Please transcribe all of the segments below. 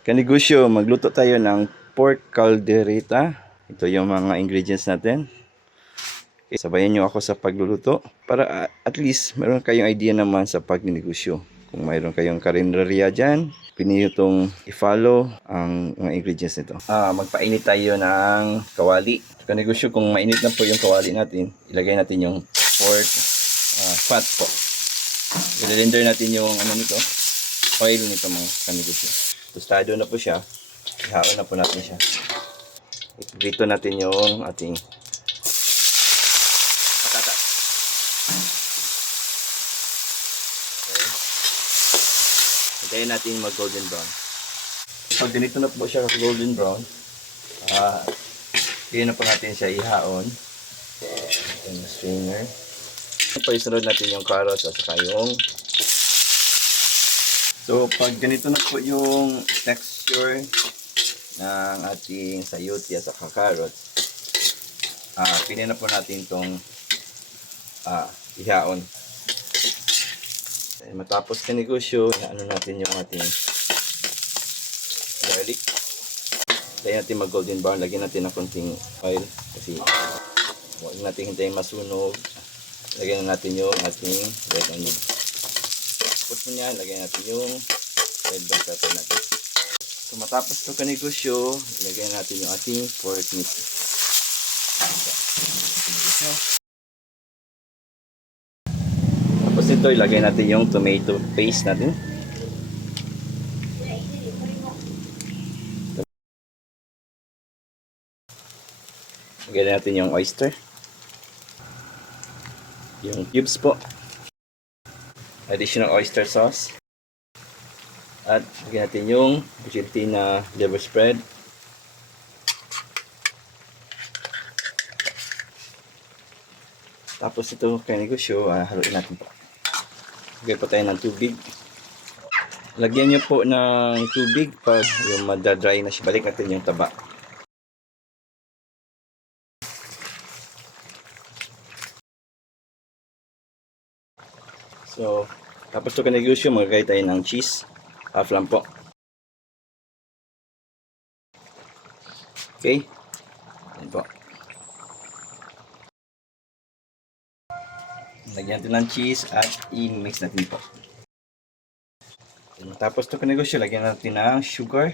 Kanegosyo, magluto tayo ng pork caldereta. Ito yung mga ingredients natin. Okay, sabayan nyo ako sa pagluluto para at least meron kayong idea naman sa pagnegosyo. Kung mayroon kayong karinderya dyan, pinili itong i-follow ang mga ingredients nito. Magpainit tayo ng kawali. Kanegosyo, kung mainit na po yung kawali natin, ilagay natin yung pork fat po. I-render natin yung oil nito mga kanegosyo. Tostado na po siya. Ihaon na po natin siya. Dito natin yung ating patatas. Okay. Hintayin natin mag golden brown. Pag ganito na po siya golden brown, hindi na po natin siya ihaon. Yung strainer. Isunod natin yung carrots at saka yung. So, pag ganito na po yung texture ng ating sayote at saka carrots, pinin na po natin itong ihaon. Matapos kanegosyo, ano natin yung ating garlic. Lagyan natin mag golden brown, lagyan natin ng konting oil kasi huwag natin hintayin masunog. Lagyan natin yung ating red onion. Tapos mo niya, lagyan natin yung red bell pepper natin. So matapos ito kanegosyo, ilagay natin yung ating pork meat. Tapos ito, ilagay natin yung tomato paste natin. Ilagay natin yung oyster. Yung cubes po. Additional oyster sauce. At lagyan natin yung Argentina liver spread. Tapos ito kanegosyo, haluin natin po. Lagay po tayo ng tubig. Lagyan nyo po ng tubig pag yung madadry na siya. Balik natin yung taba. So, tapos ito kanegosyo, magagay tayo ng cheese. Half lang po. Okay. Yan po. Lagyan natin ng cheese at i-mix natin po. Tapos ito kanegosyo, lagyan natin ng sugar.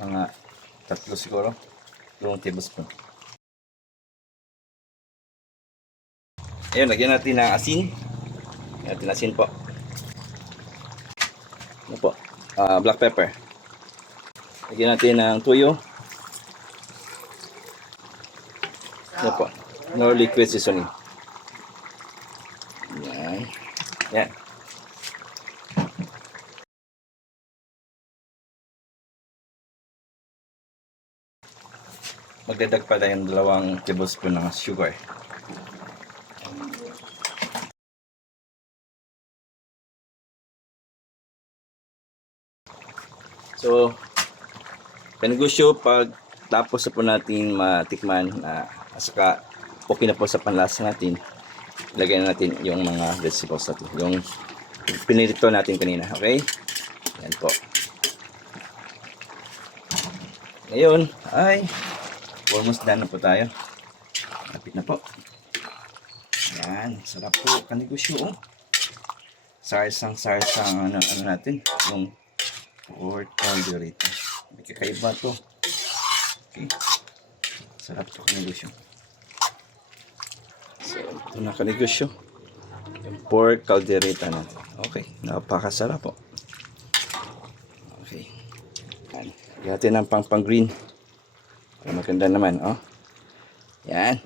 Mga 3 siguro. 2 tablespoon. Ayun, lagyan natin ng asin. Lagyan natin asin po. Ano po? Black pepper. Lagyan natin ng tuyo. Ano po? No liquid seasoning. Yan. Yan. Magdadag pa tayo ng 2 tablespoon ng sugar. So, kanegosyo, pag tapos na po natin matikman saka okay na po sa panlasa natin, ilagay na natin yung mga vegetables natin, yung pinirito natin kanina. Okay? Yan po. Ngayon ay almost done na po tayo. Lapit na po. Yan, sarap po kanegosyo. Sarsang ano natin, yung pork caldereta. May kakaiba to. Okay. Sarap to kanegosyo. So, ito na kanegosyo. Yung pork caldereta natin. Okay, napakasarap po. Okay. Yan. Lagyan natin ng pang green. Para maganda naman, oh. Yan.